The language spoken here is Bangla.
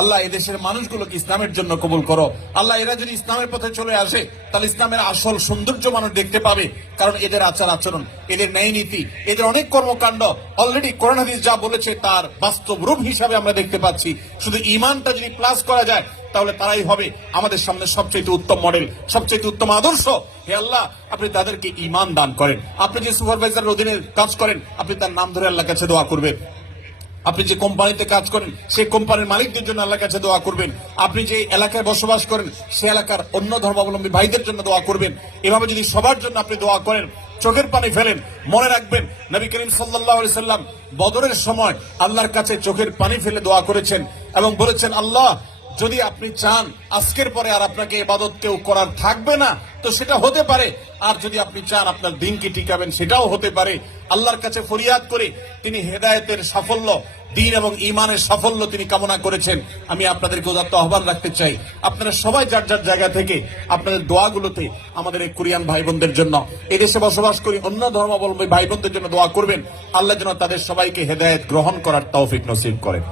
আল্লাহ এদেশের মানুষগুলোকে ইসলামের জন্য কবুল করো। আল্লাহ এরা যদি ইসলামের পথে চলে আসে তাহলে ইসলামের আসল সৌন্দর্য মানুষ দেখতে পাবে, কারণ এদের আচার আচরণ, এদের ন্যায় নীতি, এদের অনেক কর্মকাণ্ড অলরেডি কোরআন হাদিস যা বলেছে তার বাস্তব রূপ হিসাবে আমরা দেখতে পাচ্ছি। শুধু ইমানটা যদি প্লাস করা যায় তাহলে তারাই হবে আমাদের সামনে সবচেয়ে উত্তম মডেল, সবচেয়ে উত্তম আদর্শ। হে আল্লাহ, আপনি তাদেরকে ঈমান দান করেন। আপনি যে সুপারভাইজার অধীনে কাজ করেন আপনি তার নাম ধরে আল্লাহর কাছে দোয়া করবেন। আপনি যে কোম্পানিতে কাজ করেন সেই কোম্পানির মালিকদের জন্য আল্লাহর কাছে দোয়া করবেন। আপনি যে এলাকায় বসবাস করেন সে এলাকার অন্য ধর্মাবলম্বী ভাইদের জন্য দোয়া করবেন। এভাবে যদি সবার জন্য আপনি দোয়া করেন, চোখের পানি ফেলেন, মনে রাখবেন নবী করিম সাল্লাল্লাহু আলাইহি সাল্লাম বদরের সময় আল্লাহর কাছে চোখের পানি ফেলে দোয়া করেছেন এবং বলেছেন, আল্লাহ যদি আপনি চান আজকের পরে আর আপনাকে ইবাদত কেউ করার থাকবে না তো সেটা হতে পারে, আর যদি আপনি চান আপনার দিনকে টিকাবেন সেটাও হতে পারে। আল্লাহর কাছে ফরিয়াদ করে তিনি হেদায়েতের সাফল্য, দিন এবং ঈমানের সাফল্য তিনি কামনা করেছেন। আমি আপনাদেরকে উদাত্ত আহ্বান রাখতে চাই, আপনারা সবাই যার যার জায়গা থেকে আপনাদের দোয়াগুলোতে আমাদের এই কোরিয়ান ভাই বোনদের জন্য, এই দেশে বসবাস করি অন্য ধর্মাবলম্বী ভাই বোনদের জন্য দোয়া করবেন। আল্লাহ যেন তাদের সবাইকে হেদায়েত গ্রহণ করার তৌফিক নসিব করেন।